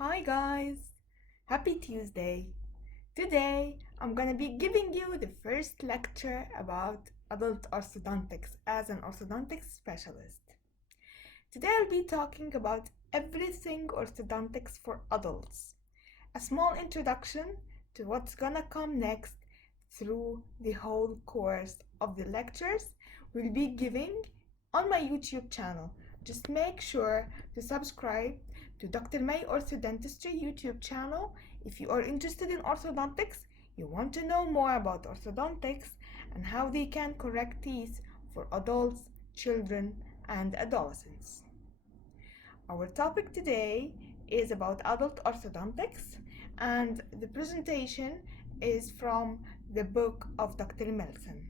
Hi guys! Happy Tuesday! Today I'm gonna be giving you the first lecture about adult orthodontics as an orthodontics specialist. Today I'll be talking about everything orthodontics for adults. A small introduction to what's gonna come next through the whole course of the lectures we'll be giving on my YouTube channel. Just make sure to subscribe to Dr.Mai Orthodentistry YouTube channel if you are interested in orthodontics, you want to know more about orthodontics and how they can correct teeth for adults, children, and adolescents. Our topic today is about adult orthodontics, and the presentation is from the book of Dr. Melsen.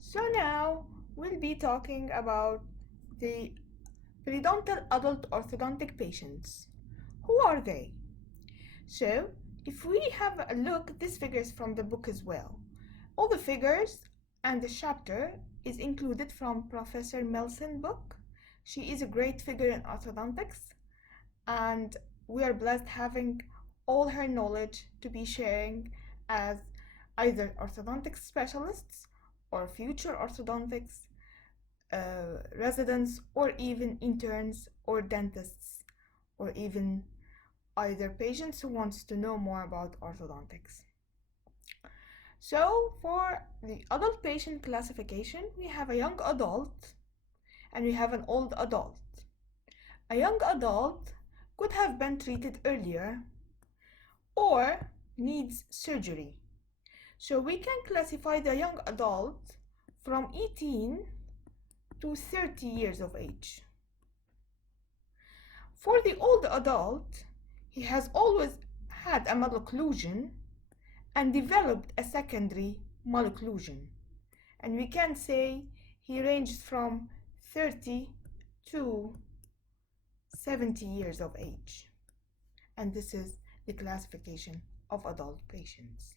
So now we'll be talking about the periodontal adult orthodontic patients. Who are they? So if we have a look, this figures from the book as well. All the figures and the chapter is included from Professor Melsen book. She is a great figure in orthodontics, and we are blessed having all her knowledge to be sharing as either orthodontics specialists or future orthodontics residents, or even interns or dentists, or even either patients who wants to know more about orthodontics. So for the adult patient classification, we have a young adult and we have an old adult. A young adult could have been treated earlier or needs surgery. So we can classify the young adult from 18 to 30 years of age. For the old adult, he has always had a malocclusion and developed a secondary malocclusion. And we can say he ranged from 30 to 70 years of age. And this is the classification of adult patients.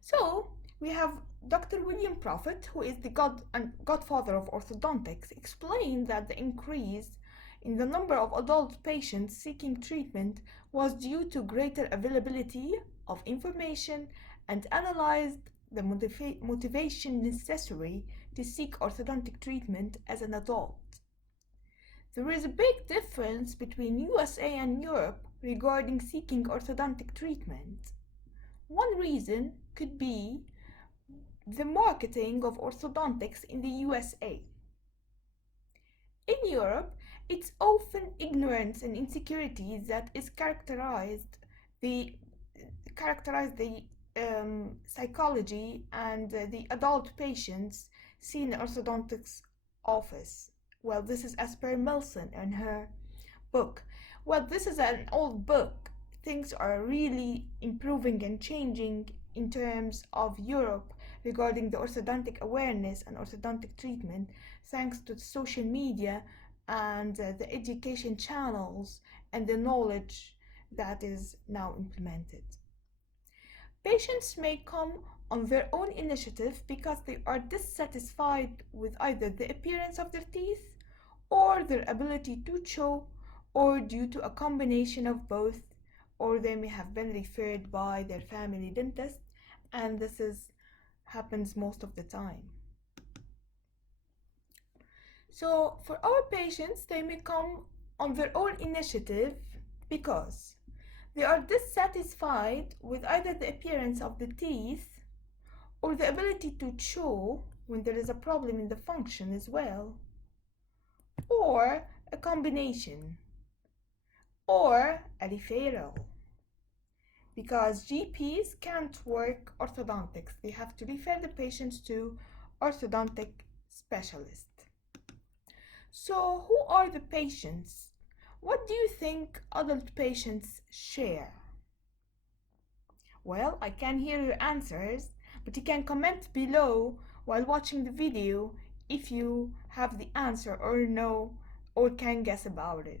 So we have Dr. William Prophet, who is the godfather of orthodontics, explained that the increase in the number of adult patients seeking treatment was due to greater availability of information and analyzed the motivation necessary to seek orthodontic treatment as an adult. There is a big difference between USA and Europe regarding seeking orthodontic treatment. One reason could be the marketing of orthodontics in the USA. In Europe, it's often ignorance and insecurity that is characterized the psychology and the adult patients seen in orthodontics office. Well, this is as per Melsen in her book. Well, this is an old book. Things are really improving and changing in terms of Europe regarding the orthodontic awareness and orthodontic treatment, thanks to social media and the education channels and the knowledge that is now implemented. Patients may come on their own initiative because they are dissatisfied with either the appearance of their teeth or their ability to chew, or due to a combination of both, or they may have been referred by their family dentist, and this happens most of the time. So for our patients, they may come on their own initiative because they are dissatisfied with either the appearance of the teeth or the ability to chew when there is a problem in the function as well, or a combination, or a referral. Because GPs can't work orthodontics, they have to refer the patients to orthodontic specialist. So who are the patients? What do you think adult patients share? Well, I can hear your answers, but you can comment below while watching the video if you have the answer or know or can guess about it.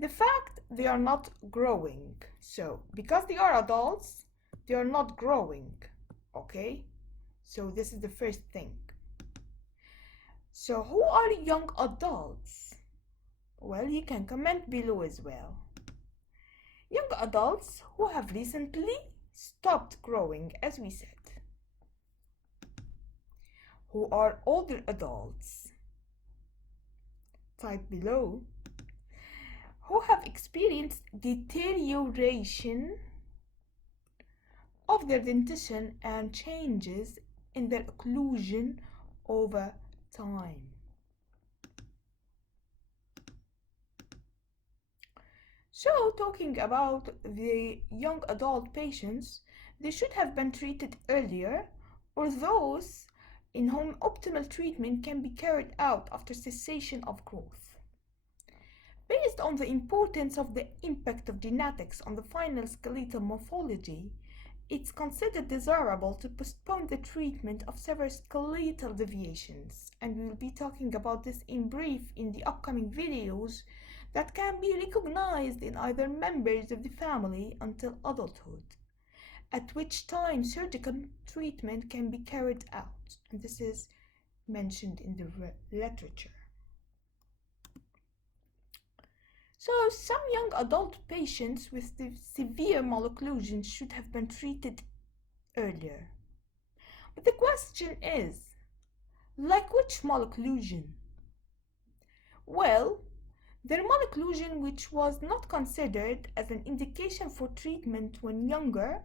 The fact they are not growing. So because they are adults, they are not growing. Okay, so this is the first thing. So who are young adults? Well, you can comment below as well. Young adults who have recently stopped growing, as we said. Who are older adults? Type below. Who have experienced deterioration of their dentition and changes in their occlusion over time. So, talking about the young adult patients, they should have been treated earlier, or those in whom optimal treatment can be carried out after cessation of growth. Based on the importance of the impact of genetics on the final skeletal morphology, it's considered desirable to postpone the treatment of severe skeletal deviations, and we will be talking about this in brief in the upcoming videos that can be recognized in either members of the family until adulthood, at which time surgical treatment can be carried out, and this is mentioned in the literature. So, some young adult patients with severe malocclusion should have been treated earlier. But the question is, like which malocclusion? Well, their malocclusion which was not considered as an indication for treatment when younger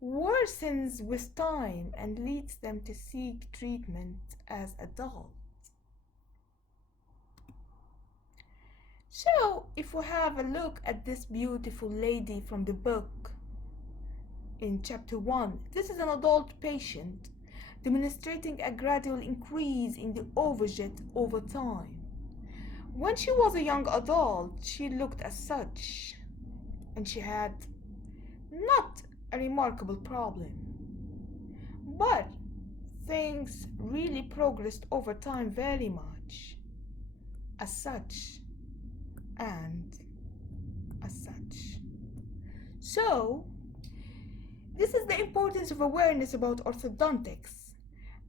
worsens with time and leads them to seek treatment as adults. So, if we have a look at this beautiful lady from the book in chapter 1, this is an adult patient demonstrating a gradual increase in the overjet over time. When she was a young adult, she looked as such, and she had not a remarkable problem. But things really progressed over time very much, as such. And as such. So, this is the importance of awareness about orthodontics,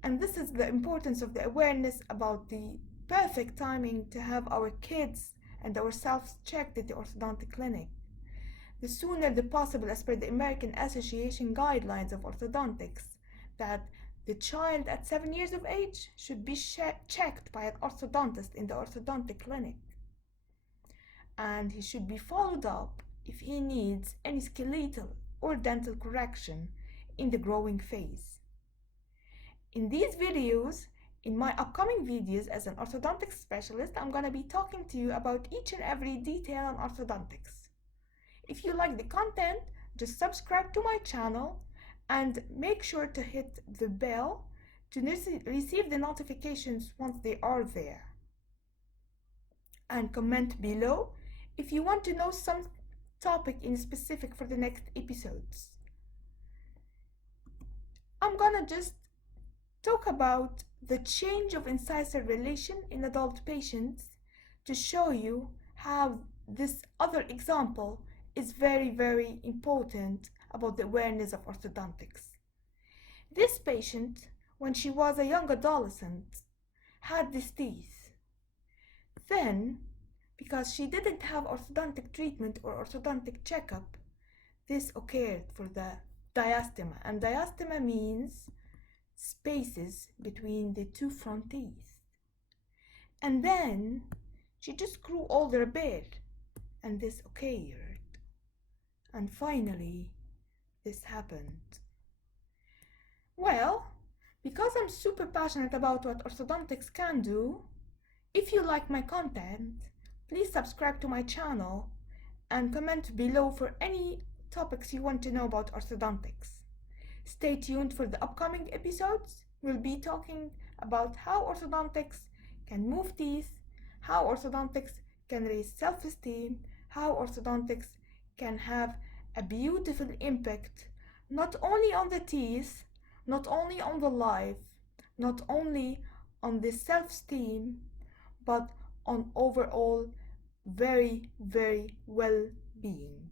and this is the importance of the awareness about the perfect timing to have our kids and ourselves checked at the orthodontic clinic. The sooner the possible, as per the American Association guidelines of orthodontics, that the child at 7 years of age should be checked by an orthodontist in the orthodontic clinic. And he should be followed up if he needs any skeletal or dental correction in the growing phase. In these videos, in my upcoming videos as an orthodontics specialist, I'm going to be talking to you about each and every detail on orthodontics. If you like the content, just subscribe to my channel and make sure to hit the bell to receive the notifications once they are there. And comment below if you want to know some topic in specific for the next episodes. I'm gonna just talk about the change of incisor relation in adult patients to show you how this other example is very, very important about the awareness of orthodontics. This patient, when she was a young adolescent, had these teeth. Then, because she didn't have orthodontic treatment or orthodontic checkup, this occurred for the diastema, and diastema means spaces between the two front teeth. And then she just grew older a bit, and this occurred. And finally, this happened. Well, because I'm super passionate about what orthodontics can do, if you like my content, please subscribe to my channel and comment below for any topics you want to know about orthodontics. Stay tuned for the upcoming episodes. We'll be talking about how orthodontics can move teeth, how orthodontics can raise self-esteem, how orthodontics can have a beautiful impact not only on the teeth, not only on the life, not only on the self-esteem, but on overall very, very well-being.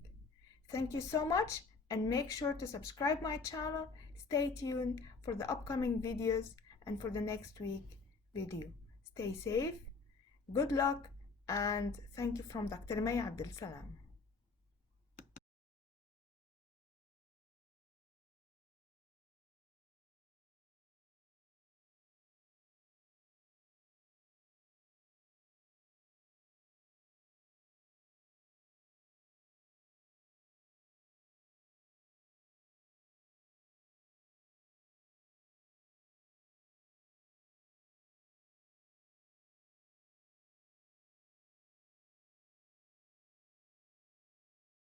Thank you so much, and make sure to subscribe my channel. Stay tuned for the upcoming videos and for the next week video. Stay safe, good luck, and thank you from Dr. Mai Abdelsalam.